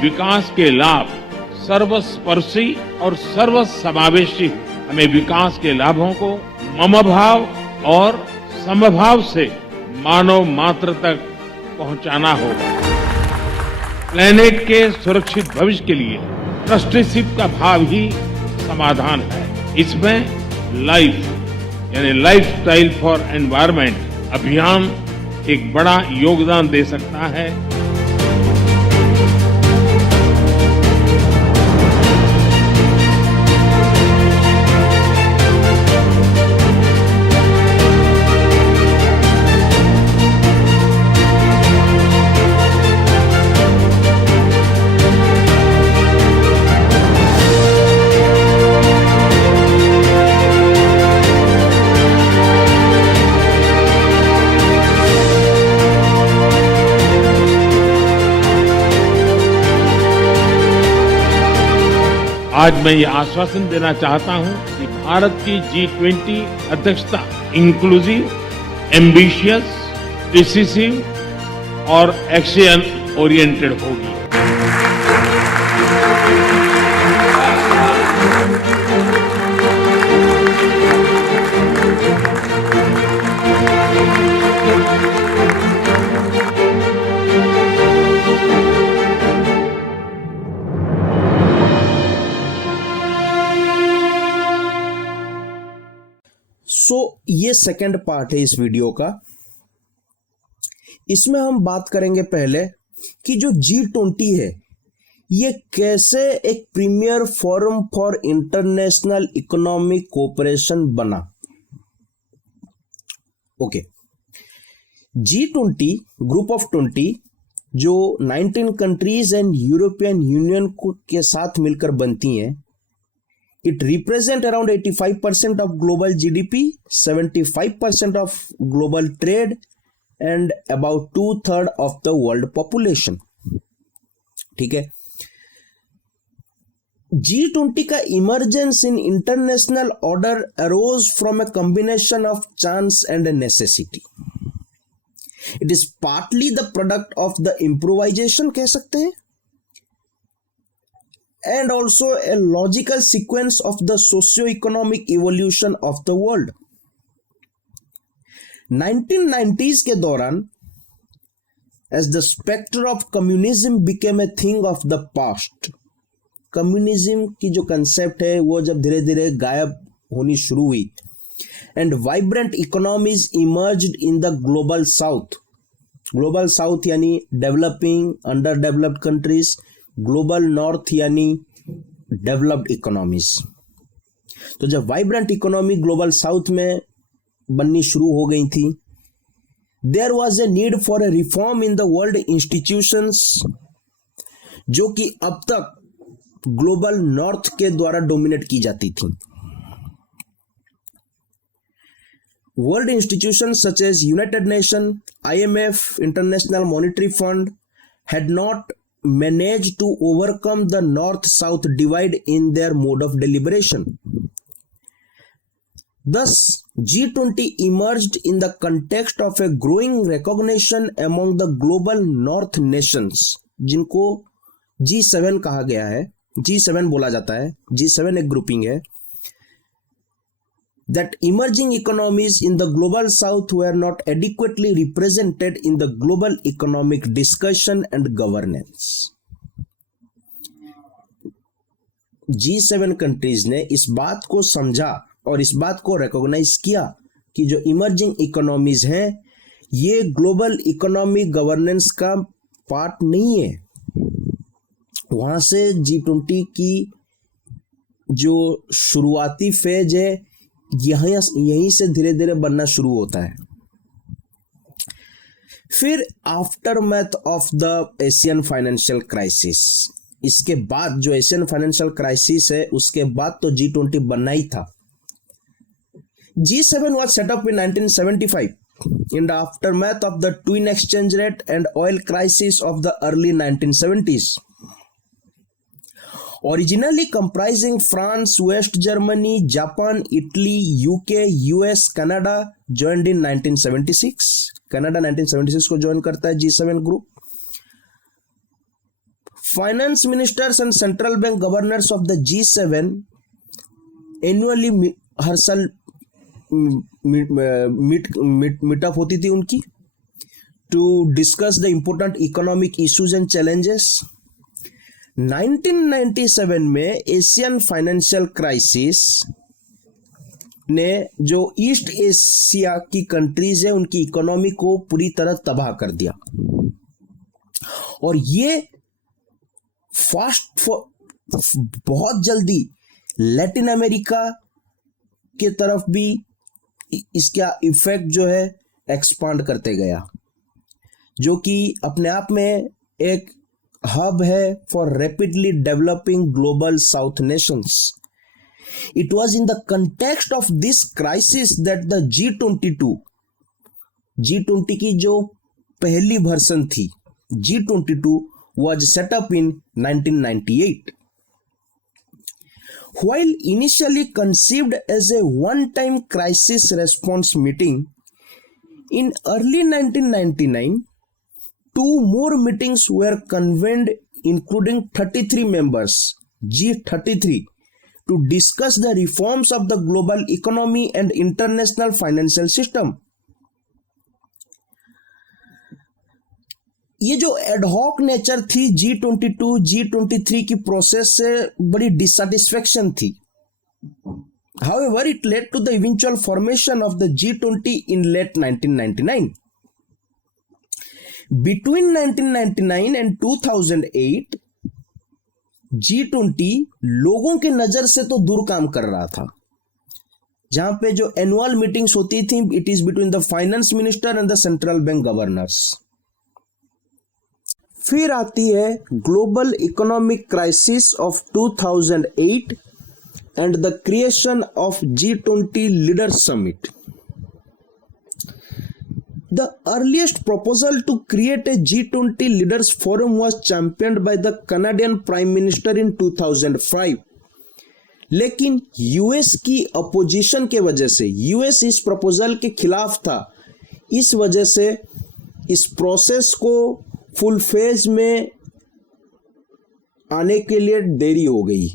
विकास के लाभ सर्वस्पर्शी और सर्वसमावेशी, हमें विकास के लाभों को ममभाव और समभाव से मानव मात्र तक पहुंचाना होगा। प्लेनेट के सुरक्षित भविष्य के लिए ट्रस्टीशिप का भाव ही समाधान है। इसमें लाइफ यानी लाइफस्टाइल फॉर एनवायरनमेंट अभियान एक बड़ा योगदान दे सकता है। आज मैं ये आश्वासन देना चाहता हूं कि भारत की G20 अध्यक्षता इंक्लूसिव, एम्बिशियस, डिसिसिव और एक्शन ओरिएंटेड होगी। ये सेकंड पार्ट है इस वीडियो का। इसमें हम बात करेंगे पहले कि जो G20 है ये कैसे एक premier forum for international economic cooperation बना। ओके, G20 ग्रुप ऑफ 20 जो 19 कंट्रीज एंड यूरोपियन यूनियन के साथ मिलकर बनती हैं, it represent around 85% of global GDP, 75% of global trade and about 2/3 of the world population। ठीक है, G20 का emergence in international order arose from a combination of chance and a necessity। It is partly the product of the improvisation कह सकते हैं, and also a logical sequence of the socio-economic evolution of the world। 1990s के दौरान as the specter of communism became a thing of the past, communism की जो concept है वो जब धीरे धीरे गायब होनी शुरू हुई, and vibrant economies emerged in the global south। Global south यानी developing, under developed countries, global north यानी डेवलप्ड इकोनॉमीज। तो जब वाइब्रेंट इकोनॉमी ग्लोबल साउथ में बननी शुरू हो गई थी, there was a need for a reform in the world institutions, जो कि अब तक ग्लोबल नॉर्थ के द्वारा डोमिनेट की जाती थी। World institutions such as United Nation, IMF, International Monetary Fund had not managed to overcome the north-south divide in their mode of deliberation. Thus, G20 emerged in the context of a growing recognition among the global north nations, जिनको G7 कहा गया है, G7 बोला जाता है, G7 एक grouping है, that emerging economies in the global south were not adequately represented in the global economic discussion and governance। G7 countries ने इस बात को समझा और इस बात को रिकॉग्नाइज किया कि जो इमर्जिंग इकोनॉमीज हैं ये ग्लोबल इकोनॉमिक गवर्नेंस का पार्ट नहीं है। वहां से G20 की जो शुरुआती फेज है यहीं से धीरे धीरे बनना शुरू होता है। फिर after math of the Asian financial crisis, इसके बाद जो एशियन फाइनेंशियल क्राइसिस है उसके बाद तो G20 बनना ही था। G7 was set up in 1975 in the aftermath of the twin exchange rate and oil crisis of the early 1970s. Originally comprising France, West Germany, Japan, Italy, UK, US, Canada, joined in 1976. Canada 1976 को join करता है G7 group. Finance ministers and central bank governors of the G7 annually हर साल meetup होती थी उनकी to discuss the important economic issues and challenges. 1997 में Asian financial crisis ने जो ईस्ट एशिया की कंट्रीज है उनकी इकोनॉमी को पूरी तरह तबाह कर दिया और ये बहुत जल्दी लैटिन अमेरिका के तरफ भी इसका इफेक्ट जो है एक्सपांड करते गया, जो कि अपने आप में एक हब है for rapidly developing global south Nations. It was in the context of this crisis that the G20 की जो पहली वर्जन थी G22 was set up in 1998. While initially conceived as a one-time crisis response meeting, in early 1999, two more meetings were convened including 33 members, G33, to discuss the reforms of the global economy and international financial system. ये जो ad hoc nature थी G22, G23 की process से बड़ी dissatisfaction थी. However, it led to the eventual formation of the G20 in late 1999. Between 1999 and 2008, G20 लोगों के नजर से तो दूर काम कर रहा था. जहां पे जो एनुअल मीटिंग्स होती थी, it is between the finance minister and the central bank governors. फिर आती है global economic crisis of 2008 and the creation of G20 leaders summit. The earliest proposal to create a G20 leaders forum was championed by the Canadian Prime Minister in 2005. लेकिन US की opposition के वजह से, US इस proposal के खिलाफ था, इस वजह से इस प्रोसेस को फुल फेज में आने के लिए देरी हो गई,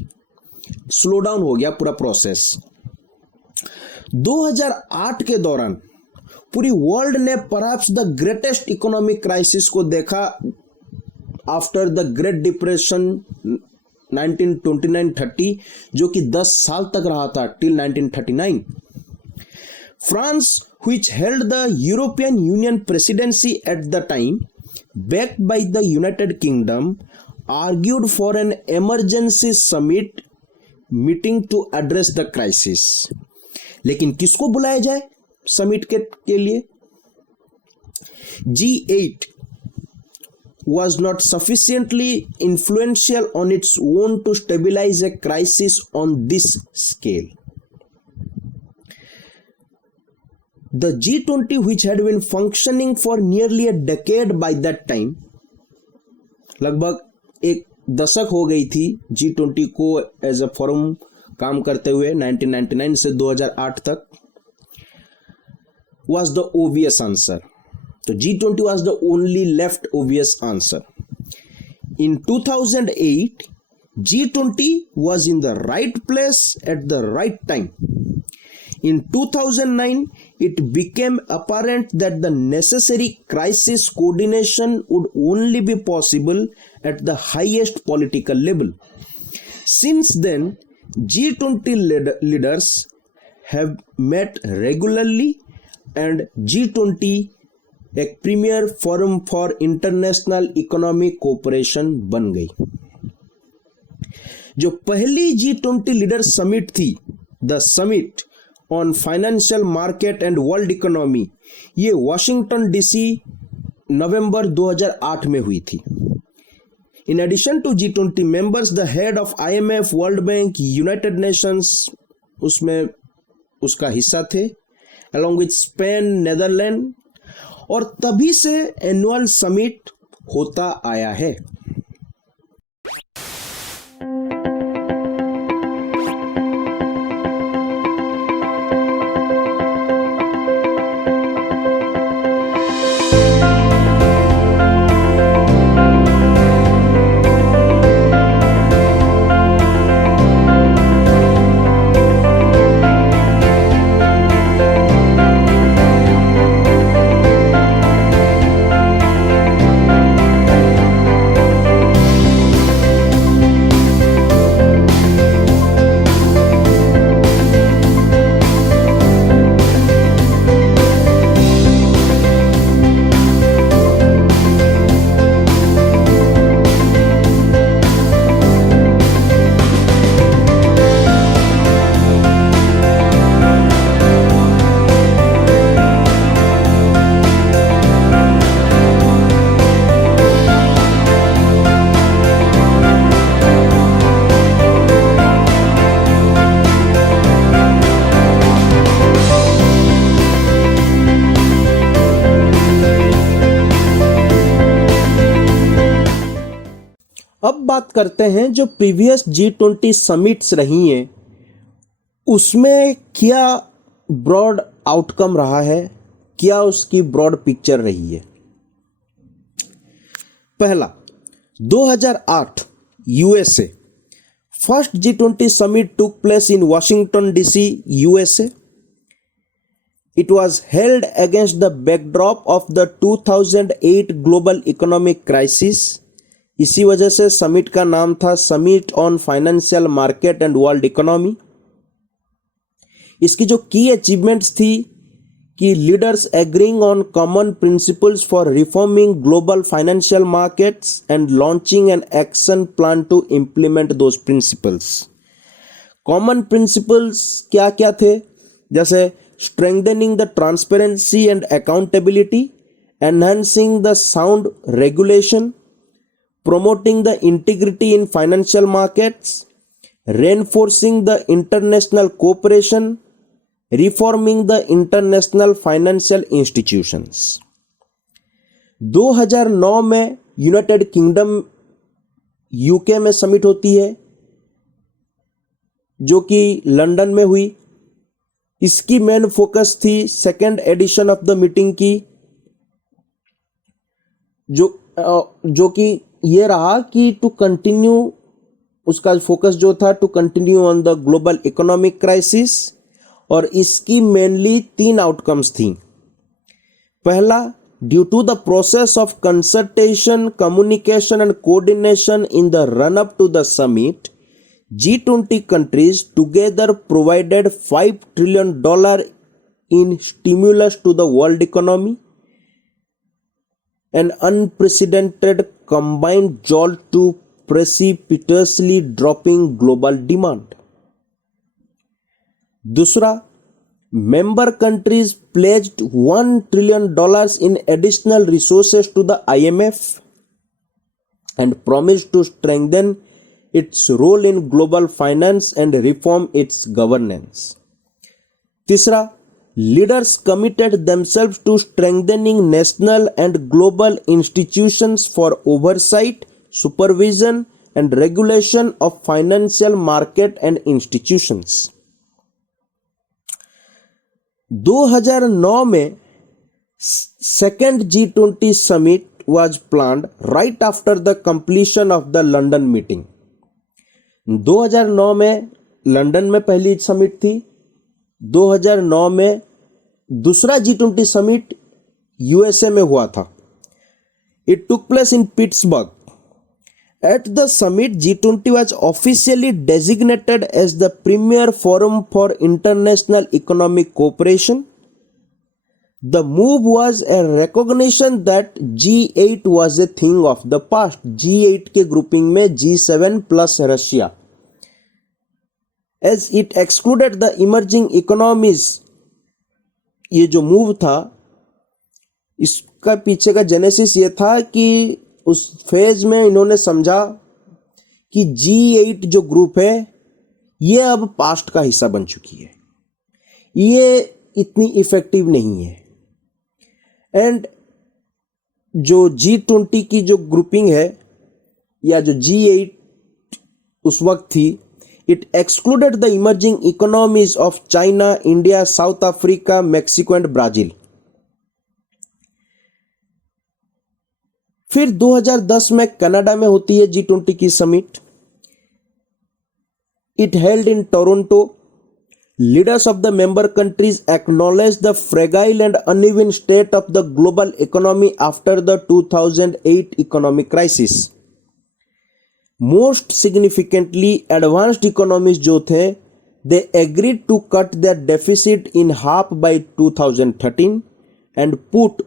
स्लो डाउन हो गया पूरा प्रोसेस. 2008 के दौरान पूरी वर्ल्ड ने perhaps the greatest economic crisis को देखा आफ्टर द ग्रेट डिप्रेशन 1929-30, जो कि 10 साल तक रहा था till 1939. France, which held the European Union presidency at the time, backed by the United Kingdom, argued for an emergency summit meeting to address the crisis. लेकिन किसको बुलाया जाए समिट के लिए? G8 was not sufficiently influential on its own to stabilize a crisis on this scale. The G20, which had been functioning for nearly a decade by that time, लगभग एक दशक हो गई थी G20 को एज अ फोरम काम करते हुए 1999 से 2008 तक, was the obvious answer. So G20 was the only left obvious answer. In 2008, G20 was in the right place at the right time. In 2009, it became apparent that the necessary crisis coordination would only be possible at the highest political level. Since then, G20 leaders have met regularly and G20 एक premier forum for international economic cooperation बन गई. जो पहली G20 leader summit थी, the summit on financial market and world economy, ये Washington DC November 2008 में हुई थी. In addition to G20 members, the head of IMF, World Bank, United Nations उसमें उसका हिस्सा थे, along with Spain, Netherlands, और तभी से एनुअल समिट होता आया है। अब बात करते हैं जो प्रीवियस G20 समिट्स रही हैं उसमें क्या ब्रॉड आउटकम रहा है, क्या उसकी ब्रॉड पिक्चर रही है। पहला, 2008 USA, first G20 summit took place in Washington DC, USA. It was held against the backdrop of the 2008 global economic crisis. इसी वजह से समिट का नाम था summit on financial market and world economy. इसकी जो की अचीवमेंट्स थी कि leaders agreeing on common principles for reforming global financial markets and launching an action plan to implement those principles. Common principles क्या क्या थे, जैसे strengthening the transparency and accountability, enhancing the sound regulation, promoting the integrity in financial markets, reinforcing the international cooperation, reforming the international financial institutions. 2009 में United kingdom UK में summit होती है जो कि लंदन में हुई। इसकी मेन फोकस थी second edition of the meeting की, जो कि ये रहा कि टू कंटिन्यू, उसका फोकस जो था to continue on the global economic crisis, और इसकी मेनली 3 आउटकम्स थी। पहला, due to the process of consultation, communication and coordination in the run up to the summit, G20 countries together provided $5 trillion in stimulus to the world economy, an unprecedented combined jolt to precipitously dropping global demand. दूसरा, member countries pledged $1 trillion in additional resources to the IMF and promised to strengthen its role in global finance and reform its governance. तीसरा, leaders committed themselves to strengthening national and global institutions for oversight, supervision, and regulation of financial market and institutions. 2009 में second G20 summit was planned right after the completion of the London meeting. 2009 में London में पहली summit थी, 2009 में दूसरा G20 summit USA में हुआ था. It took place in Pittsburgh. At the summit, G20 was officially designated as the premier forum for international economic cooperation. The move was a recognition that G8 was a thing of the past. G8 के grouping में G7 plus Russia. As it excluded the emerging economies, ये जो move था, इसका पीछे का genesis ये था कि उस फेज में इन्होंने समझा कि G8 जो ग्रुप है ये अब पास्ट का हिस्सा बन चुकी है. ये इतनी इफेक्टिव नहीं है। एंड जो G20 की जो ग्रुपिंग है या जो G8 उस वक्त थी, it excluded the emerging economies of China, India, south Africa, Mexico and Brazil. फिर 2010 में कनाडा में होती है G20 की summit. It held in Toronto. Leaders of the member countries acknowledged the fragile and uneven state of the global economy after the 2008 economic crisis. Most significantly, advanced economies जो थे, they agreed to cut their deficit in half by 2013 and put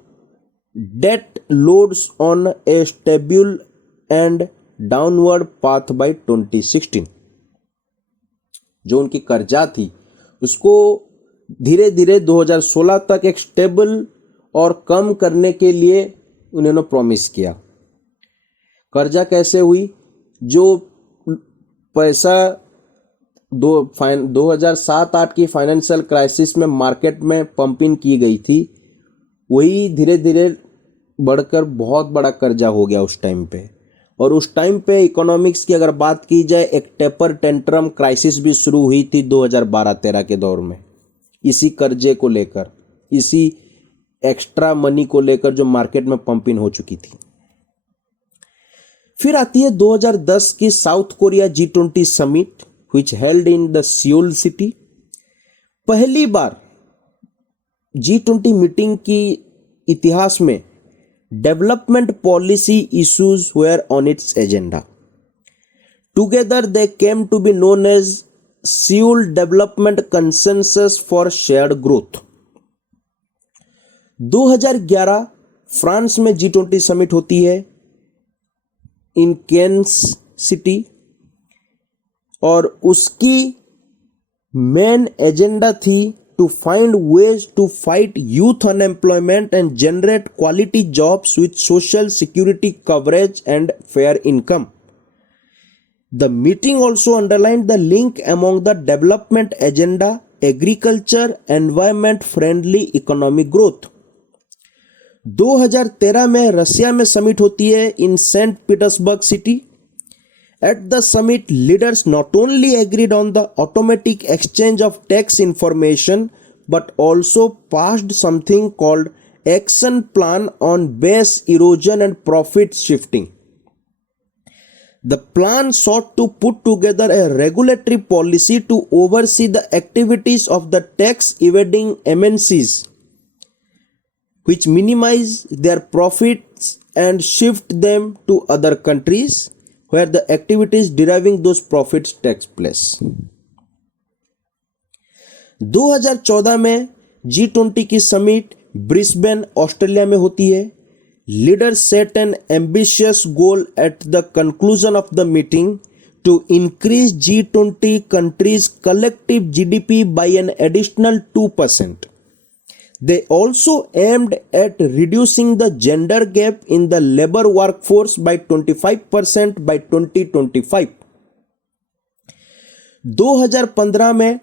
debt loads on a stable and downward path by 2016. जो उनकी कर्जा थी उसको धीरे धीरे 2016 तक एक स्टेबल और कम करने के लिए उन्होंने प्रॉमिस किया। कर्जा कैसे हुई? जो पैसा 2007-8 की फाइनेंशियल क्राइसिस में मार्केट में पंपिंग की गई थी, वही धीरे धीरे बढ़कर बहुत बड़ा कर्जा हो गया उस टाइम पे। और उस टाइम पे इकोनॉमिक्स की अगर बात की जाए, एक टेपर टेंट्रम क्राइसिस भी शुरू हुई थी 2012-13 के दौर में, इसी कर्जे को लेकर, इसी एक्स्ट्रा मनी को लेकर जो मार्केट में पंपिंग हो चुकी थी। फिर आती है 2010 की south Korea G20 summit which held in the Seoul city. पहली बार G20 मीटिंग की इतिहास में development policy issues were on its agenda. Together they came to be known as Seoul Development Consensus for Shared Growth. 2011 France में G20 summit होती है इन Keynes city, और उसकी main agenda थी to find ways to fight youth unemployment and generate quality jobs with social security coverage and fair income. The meeting also underlined the link among the development agenda, agriculture, environment friendly economic growth. 2013 में रसिया में summit होती है in Saint Petersburg city. At the summit, leaders not only agreed on the automatic exchange of tax information but also passed something called Action Plan on Base Erosion and Profit Shifting. The plan sought to put together a regulatory policy to oversee the activities of the tax evading MNCs, which minimize their profits and shift them to other countries where the activities deriving those profits takes place. 2014 में G20 की summit Brisbane Australia में होती है। Leaders set an ambitious goal at the conclusion of the meeting to increase G20 countries' collective GDP by an additional 2%. They also aimed at reducing the gender gap in the labor workforce by 25% by 2025. 2015 में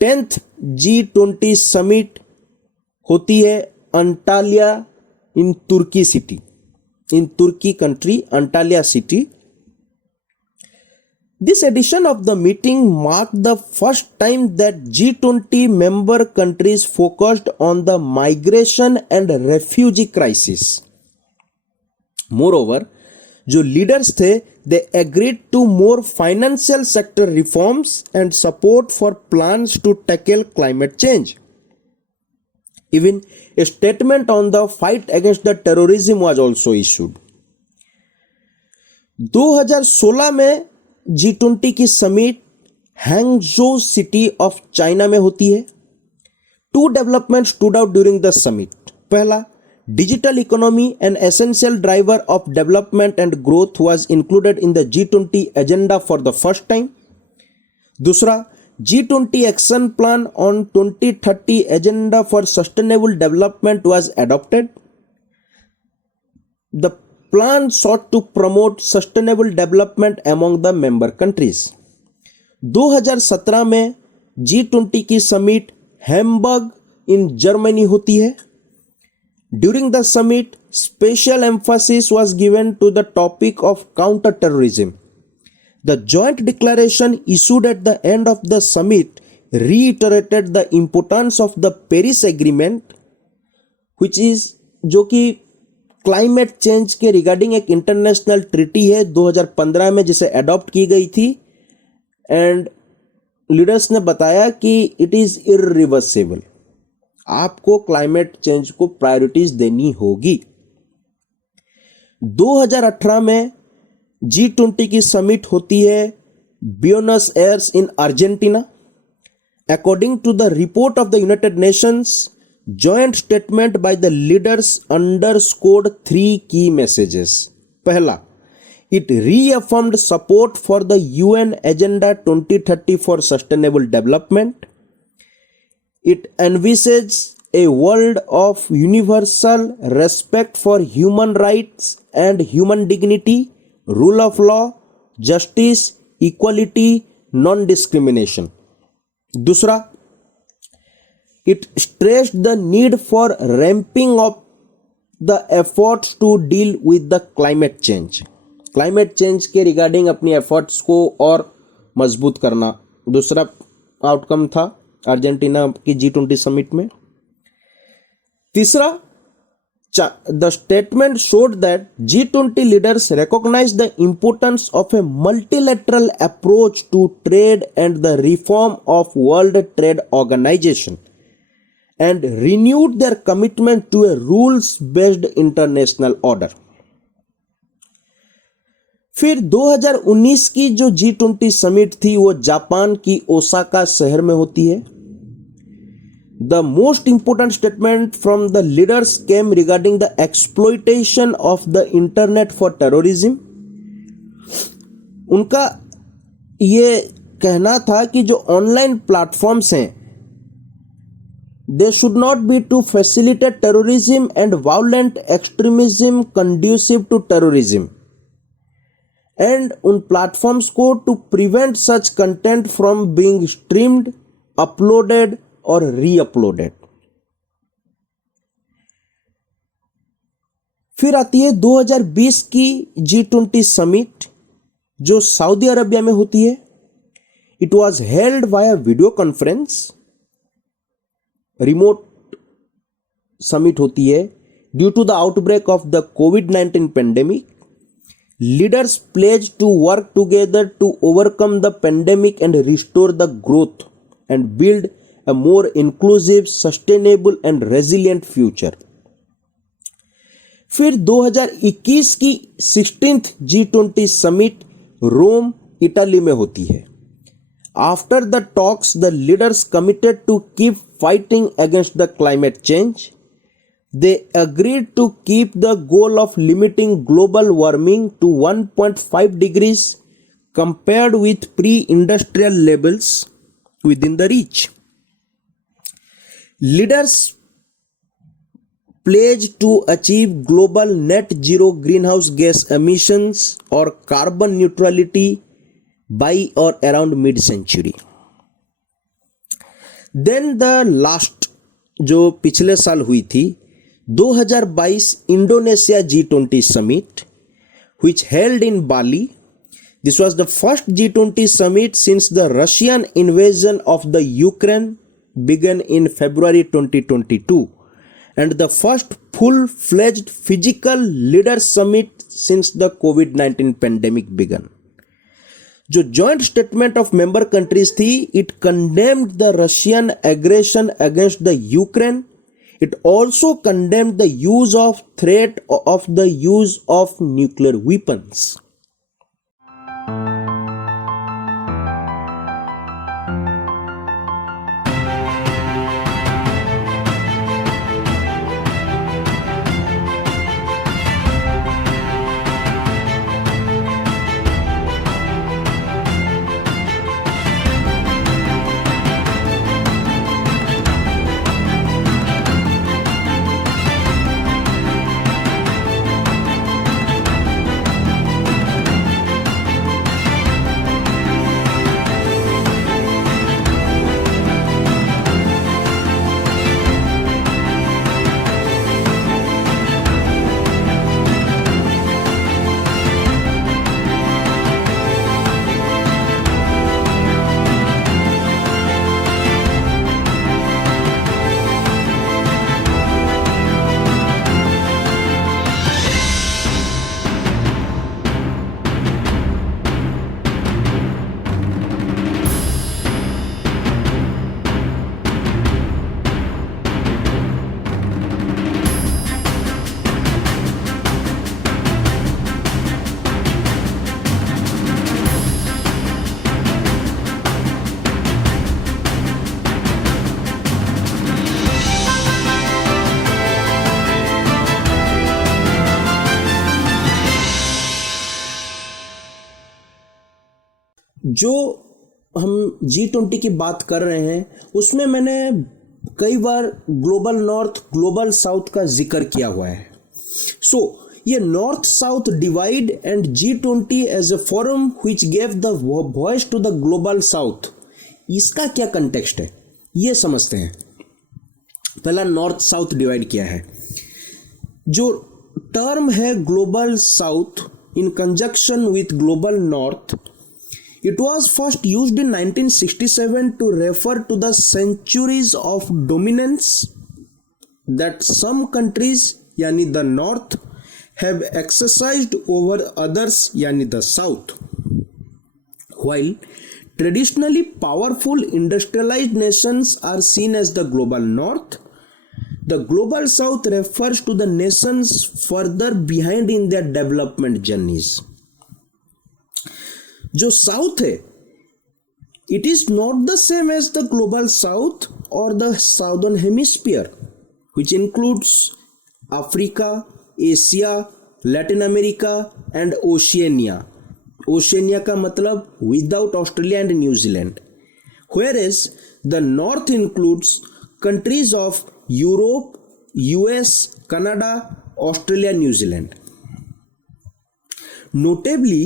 10th G20 summit होती है Antalya in Turkey city, in Turkey country Antalya city. This edition of the meeting marked the first time that G20 member countries focused on the migration and refugee crisis. Moreover, जो leaders थे, they agreed to more financial sector reforms and support for plans to tackle climate change. Even a statement on the fight against the terrorism was also issued. 2016 में G20 की summit Hangzhou city of China में होती है। Two development stood out during the summit. पहला, digital economy an essential driver of development and growth was included in the G20 agenda for the first time. दूसरा, G20 action plan on 2030 agenda for sustainable development was adopted. The plan sought to promote sustainable development among the member countries. 2017 में G20 की summit Hamburg in Germany होती है। During the summit special Mphasis was given to the topic of counter-terrorism. The joint declaration issued at the end of the summit reiterated the importance of the Paris Agreement, which is जो कि climate change के regarding एक international treaty है 2015 में जिसे adopt की गई थी, एंड लीडर्स ने बताया कि इट इज इरिवर्सिबल, आपको क्लाइमेट चेंज को प्रायोरिटीज देनी होगी। 2018 में G20 की समिट होती है Buenos Aires in Argentina. According to the report of the United Nations, joint statement by the leaders underscored 3 key messages. पहला, it reaffirmed support for the UN Agenda 2030 for Sustainable Development. It envisages a world of universal respect for human rights and human dignity, rule of law, justice, equality, non-discrimination. दूसरा, it stressed the need for ramping up the efforts to deal with the climate change. Climate change के regarding अपनी efforts को और मजबूत करना दूसरा outcome था Argentina की G20 समिट में। तीसरा, the statement showed that G20 leaders recognized the importance of a multilateral approach to trade and the reform of World Trade Organization, and renewed their commitment to a rules-based international order. फिर 2019 की जो G20 summit थी वो Japan की Osaka शहर में होती है। The most important statement from the leaders came regarding the exploitation of the internet for terrorism. उनका ये कहना था कि जो ऑनलाइन प्लेटफॉर्म्स हैं, they should not be to facilitate terrorism and violent extremism conducive to terrorism, and उन platforms को to prevent such content from being streamed, uploaded और री-अपलोडेड। फिर आती है 2020 की G20 समिट जो सऊदी अरबिया में होती है। It was held via video conference, remote summit होती है due to the outbreak of the कोविड-19 pandemic. Leaders pledge to work together to overcome the pandemic and restore the growth and build a more inclusive, sustainable and resilient future. फिर 2021 की 16th G20 summit रोम, Italy में होती है। After the talks, the leaders committed to keep fighting against the climate change. They agreed to keep the goal of limiting global warming to 1.5 degrees compared with pre-industrial levels within the reach. Leaders pledge to achieve global net zero greenhouse gas emissions or carbon neutrality by or around mid-century. Then the last जो पिछले साल हुई थी 2022 Indonesia G20 summit which held in Bali. This was the first G20 summit since the Russian invasion of the Ukraine began in February 2022 and the first full-fledged physical leader summit since the COVID-19 pandemic began. जो joint statement of member countries थी, it condemned the Russian aggression against the Ukraine. It also condemned the use of threat of the use of nuclear weapons. जो हम G20 की बात कर रहे हैं उसमें मैंने कई बार ग्लोबल नॉर्थ ग्लोबल साउथ का जिक्र किया हुआ है. सो ये north south divide and G20 as a forum which gave the voice to the global south, इसका क्या कंटेक्स्ट है ये समझते हैं. पहला नॉर्थ साउथ डिवाइड किया है. जो टर्म है global south in conjunction with global north, it was first used in 1967 to refer to the centuries of dominance that some countries yani the north have exercised over others yani the south. While traditionally powerful industrialized nations are seen as the global north, the global south refers to the nations further behind in their development journeys. जो south है it is not the same as the global south और the southern hemisphere which includes Africa, Asia, Latin America and Oceania. Oceania का मतलब without Australia and New Zealand. Whereas the north includes countries of Europe, US, Canada, Australia, New Zealand. Notably,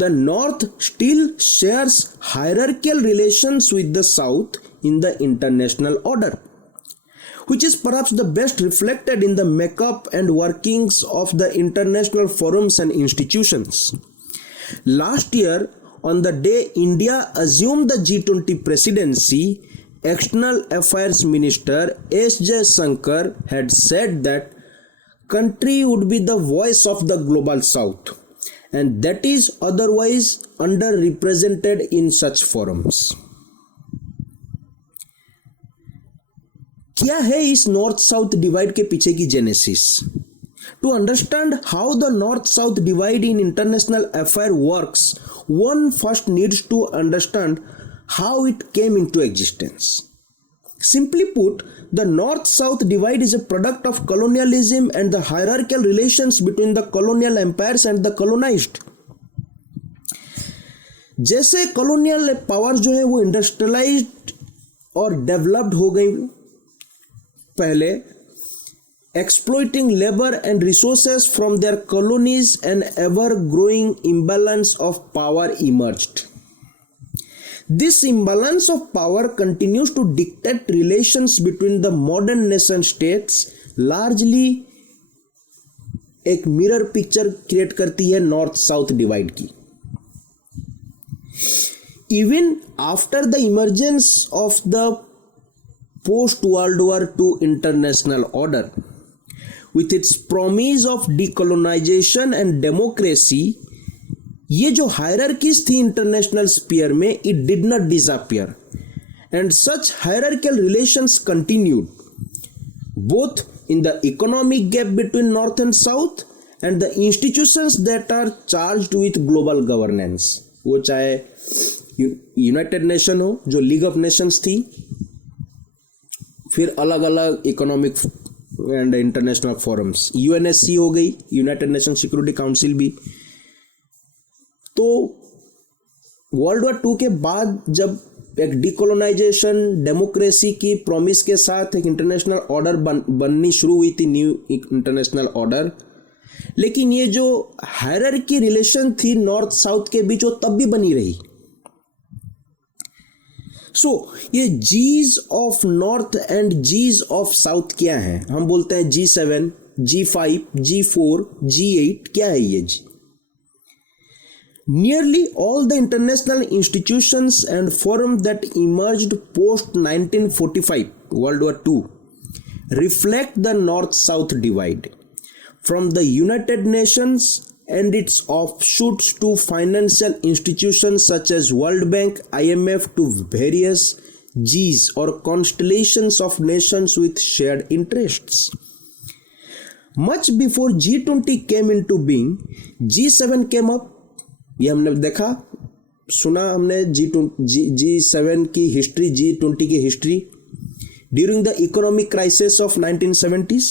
the North still shares hierarchical relations with the South in the international order, which is perhaps the best reflected in the makeup and workings of the international forums and institutions. Last year, on the day India assumed the G20 presidency, External Affairs Minister S. Jaishankar had said that country would be the voice of the global South, and that is otherwise underrepresented in such forums. क्या है इस north south divide के पीछे की genesis? To understand how the north south divide in international affair works, one first needs to understand how it came into existence. Simply put, the North-South divide is a product of colonialism and the hierarchical relations between the colonial empires and the colonized. जैसे colonial power जो है वो industrialised और developed हो गई पहले, exploiting labor and resources from their colonies, and ever-growing imbalance of power emerged. This imbalance of power continues to dictate relations between the modern nation states, largely एक mirror picture create करती है north south divide की. Even after the emergence of the post-World War II international order, with its promise of decolonization and democracy, ये जो hierarchies थी international sphere में, it did not disappear, and such hierarchical relations continued both in the economic gap between north and south and the institutions that are charged with global governance. वो चाहे United nation हो जो league of Nations थी, फिर अलग अलग economic and international forums, UNSC हो गई, यूनाइटेड नेशन सिक्योरिटी काउंसिल भी. तो वर्ल्ड वॉर II के बाद जब एक डिकोलोनाइजेशन डेमोक्रेसी की प्रॉमिस के साथ एक इंटरनेशनल ऑर्डर बननी शुरू हुई थी, न्यू इंटरनेशनल ऑर्डर, लेकिन ये जो हायरार्की रिलेशन थी नॉर्थ साउथ के बीच वो तब भी बनी रही. सो ये जीज of north and जीज of south क्या है? हम बोलते हैं G7, G5, G4, G8. क्या है ये जी? Nearly all the international institutions and forums that emerged post 1945 World War II reflect the North-South divide, from the United Nations and its offshoots to financial institutions such as World Bank, IMF, to various Gs or constellations of nations with shared interests. Much before G20 came into being, G7 came up. ये हमने देखा सुना हमने G7 की history, G20 की history during the economic crisis of 1970s.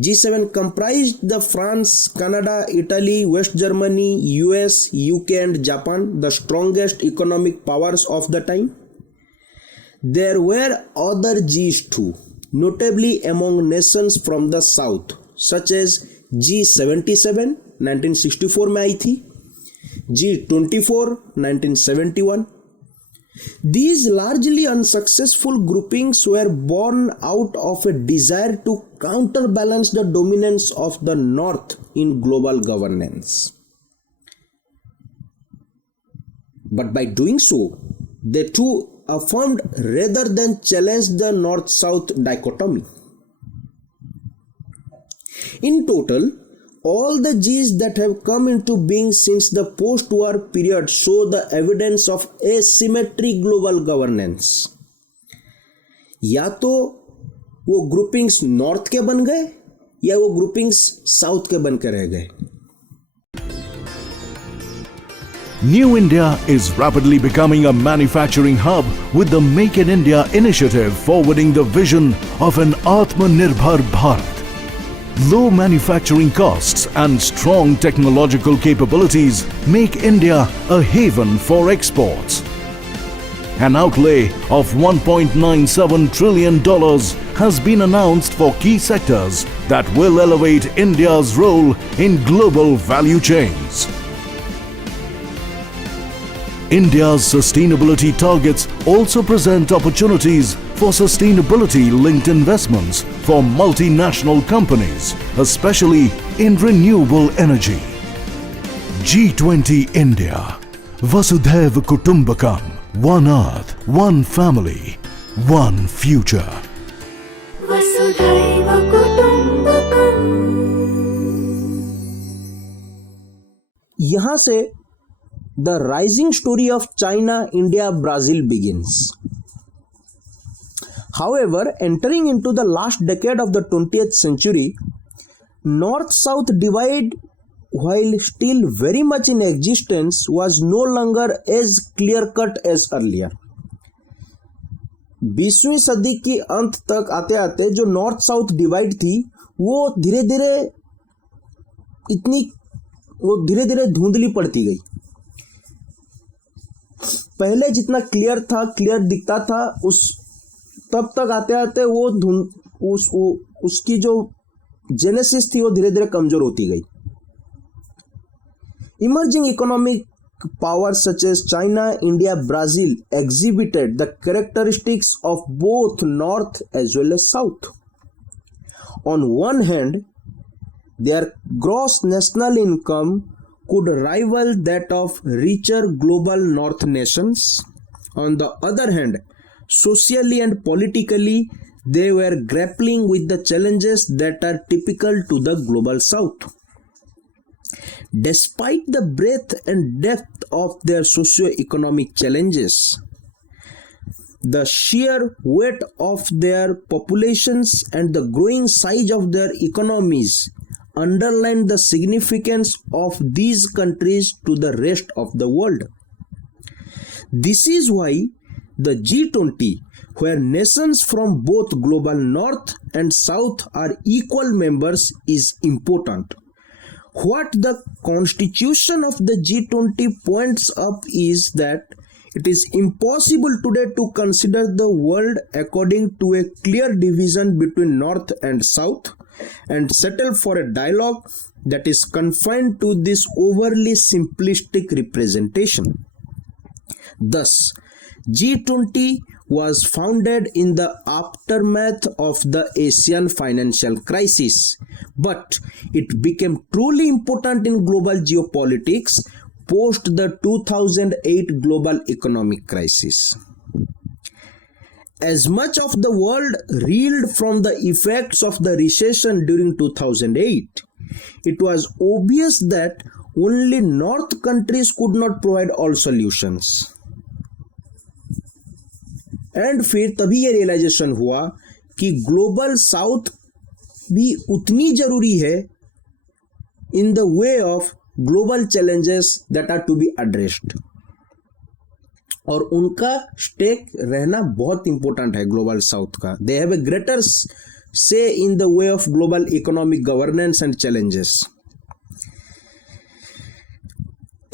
G7 comprised the France, Canada, Italy, West Germany, US, UK and Japan, the strongest economic powers of the time. There were other Gs too, notably among nations from the south, such as G77 1964 में आई थी, G24 1971. These largely unsuccessful groupings were born out of a desire to counterbalance the dominance of the North in global governance. But by doing so, they too affirmed rather than challenged the North-South dichotomy. In total, all the Gs that have come into being since the post-war period show the evidence of asymmetric global governance. या तो वो groupings north के बन गए या वो groupings south के बन के रह गए. New India is rapidly becoming a manufacturing hub with the Make in India initiative forwarding the vision of an Atmanirbhar Bharat. Low manufacturing costs and strong technological capabilities make India a haven for exports. An outlay of $1.97 trillion has been announced for key sectors that will elevate India's role in global value chains. India's sustainability targets also present opportunities for sustainability-linked investments for multinational companies, especially in renewable energy. G20 India, Vasudhaiva Kutumbakam, one earth, one family, one future. Vasudhaiva Kutumbakam. यहाँ से the rising story of China, India, Brazil begins. However, entering into the last decade of the 20th century, North-South divide, while still very much in existence, was no longer as clear-cut as earlier. 20वीं सदी की अंत तक आते आते जो north south divide थी वो धीरे धीरे धुंधली पड़ती गई. पहले जितना क्लियर दिखता था उस तब तक आते आते उसकी जो जेनेसिस थी वो धीरे धीरे कमजोर होती गई. Emerging economic powers such as China, India, Brazil exhibited the characteristics of both North as well as South. On one hand, their gross national income could rival that of richer global North nations. On the other hand, socially and politically, they were grappling with the challenges that are typical to the global South. Despite the breadth and depth of their socio-economic challenges, the sheer weight of their populations and the growing size of their economies underline the significance of these countries to the rest of the world. This is why the G20, where nations from both global North and South are equal members, is important. What the constitution of the G20 points up is that it is impossible today to consider the world according to a clear division between North and South and settle for a dialogue that is confined to this overly simplistic representation. Thus, G20 was founded in the aftermath of the Asian financial crisis, but it became truly important in global geopolitics post the 2008 global economic crisis. As much of the world reeled from the effects of the recession during 2008, it was obvious that only North countries could not provide all solutions. And फिर तभी ये realisation हुआ कि global south भी उतनी जरूरी है in the way of global challenges that are to be addressed. और उनका स्टेक रहना बहुत इंपॉर्टेंट है ग्लोबल साउथ का. They have a greater say in the way of global economic governance and challenges.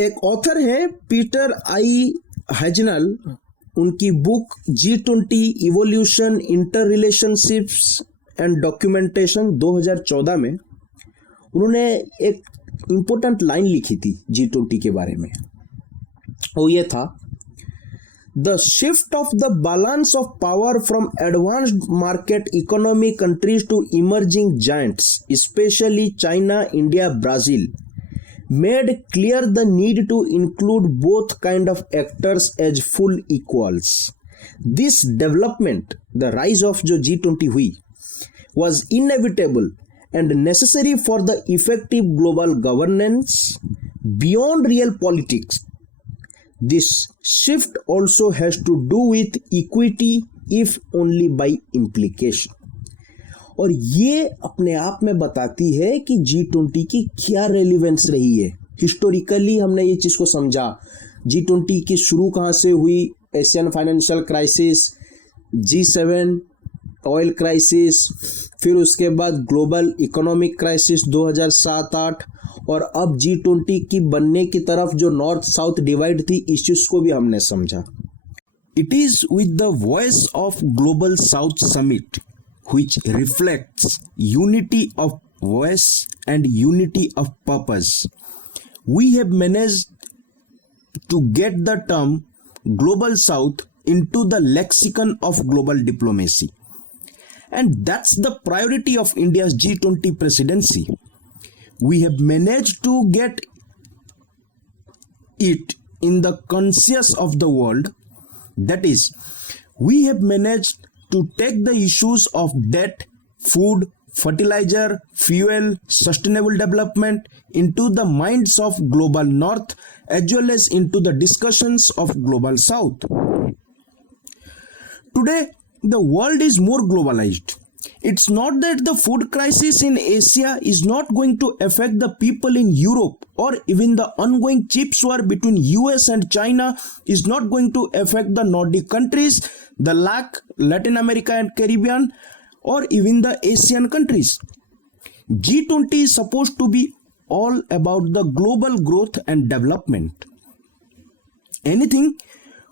एक ऑथर है पीटर आई हैजनल, उनकी book G20 evolution, inter relationships and documentation 2014 में उन्होंने एक इंपॉर्टेंट लाइन लिखी थी G20 के बारे में। वो ये था, the shift of the balance of power from advanced market economy countries to emerging giants specially China, India, Brazil made clear the need to include both kind of actors as full equals. This development, the rise of जो G20 हुई, was inevitable and necessary for the effective global governance beyond real politics. This shift also has to do with equity, if only by implication. और ये अपने आप में बताती है कि G20 की क्या रेलिवेंस रही है। हिस्टोरिकली हमने ये चीज़ को समझा, G20 की शुरू कहाँ से हुई, Asian financial crisis, G7 oil crisis, फिर उसके बाद ग्लोबल इकोनॉमिक क्राइसिस 2007-8, और अब G20 की बनने की तरफ जो नॉर्थ साउथ डिवाइड थी, इस चीज़ को भी हमने समझा। It is with the voice of global south summit which reflects unity of voice and unity of purpose. We have managed to get the term Global South into the lexicon of global diplomacy. And that's the priority of India's G20 presidency. We have managed to get it in the conscience of the world. That is, we have managed to take the issues of debt, food, fertilizer, fuel, sustainable development into the minds of global north as well as into the discussions of global south. Today, the world is more globalized. It's not that the food crisis in Asia is not going to affect the people in Europe, or even the ongoing chip war between US and China is not going to affect the Nordic countries, the Latin America and Caribbean, or even the Asian countries. G20 is supposed to be all about the global growth and development. Anything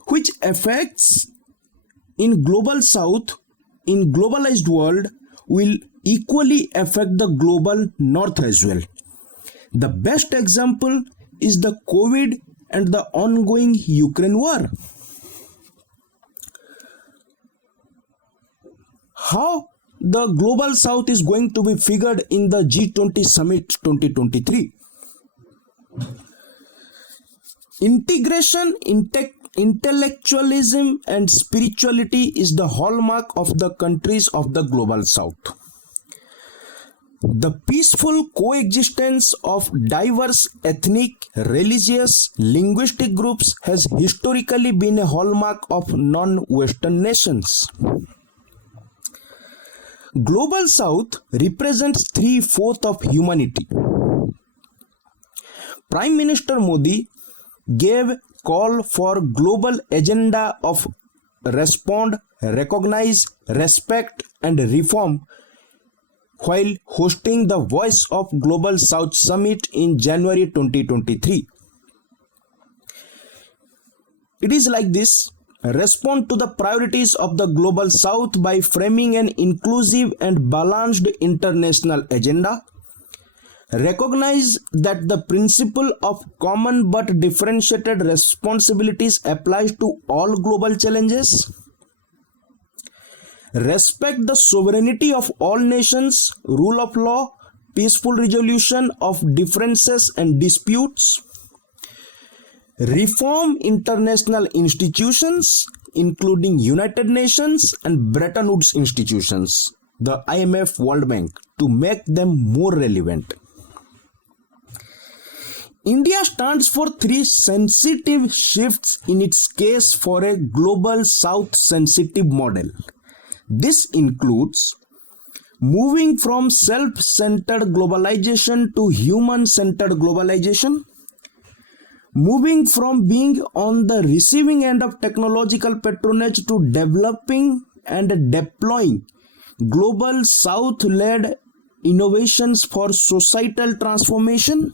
which affects in global south, in globalized world, will equally affect the global north as well. The best example is the COVID and the ongoing Ukraine war. How the global south is going to be figured in the G20 summit 2023. Integration, intellectualism and spirituality is the hallmark of the countries of the global south. The peaceful coexistence of diverse ethnic, religious, linguistic groups has historically been a hallmark of non-Western nations. Global South represents 3/4 of humanity. Prime Minister Modi gave call for global agenda of respond, recognize, respect and reform while hosting the Voice of Global South Summit in January 2023. It is like this: respond to the priorities of the Global South by framing an inclusive and balanced international agenda. Recognize that the principle of common but differentiated responsibilities applies to all global challenges. Respect the sovereignty of all nations, rule of law, peaceful resolution of differences and disputes. Reform international institutions, including United Nations and Bretton Woods institutions, the IMF, World Bank, to make them more relevant. India stands for 3 sensitive shifts in its case for a global south sensitive model. This includes moving from self-centered globalization to human-centered globalization, moving from being on the receiving end of technological patronage to developing and deploying Global South led innovations for societal transformation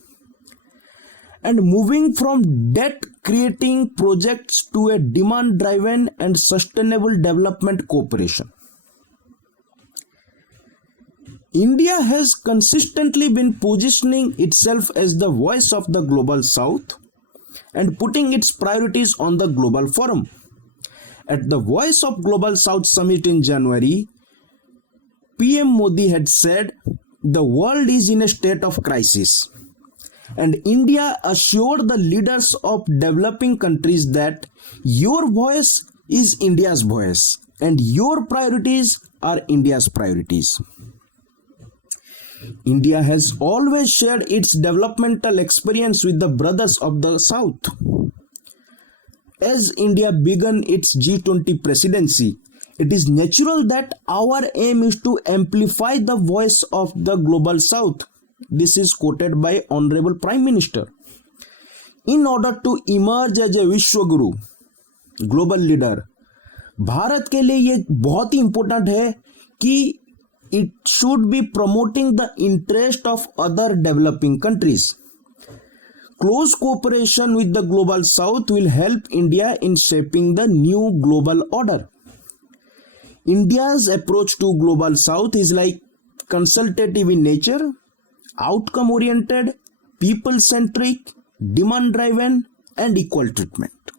and moving from debt creating projects to a demand driven and sustainable development cooperation. India has consistently been positioning itself as the voice of the Global South and putting its priorities on the global forum. At the Voice of Global South Summit in January, PM Modi had said, "The world is in a state of crisis." And India assured the leaders of developing countries that your voice is India's voice and your priorities are India's priorities. India has always shared its developmental experience with the brothers of the South. As India began its G20 presidency, it is natural that our aim is to amplify the voice of the Global South. This is quoted by Honorable Prime Minister. In order to emerge as a Vishwaguru, global leader, Bharat के लिए ये बहुत ही important है कि it should be promoting the interest of other developing countries. Close cooperation with the Global South will help India in shaping the new global order. India's approach to Global South is like consultative in nature, outcome oriented, people centric, demand driven, and equal treatment.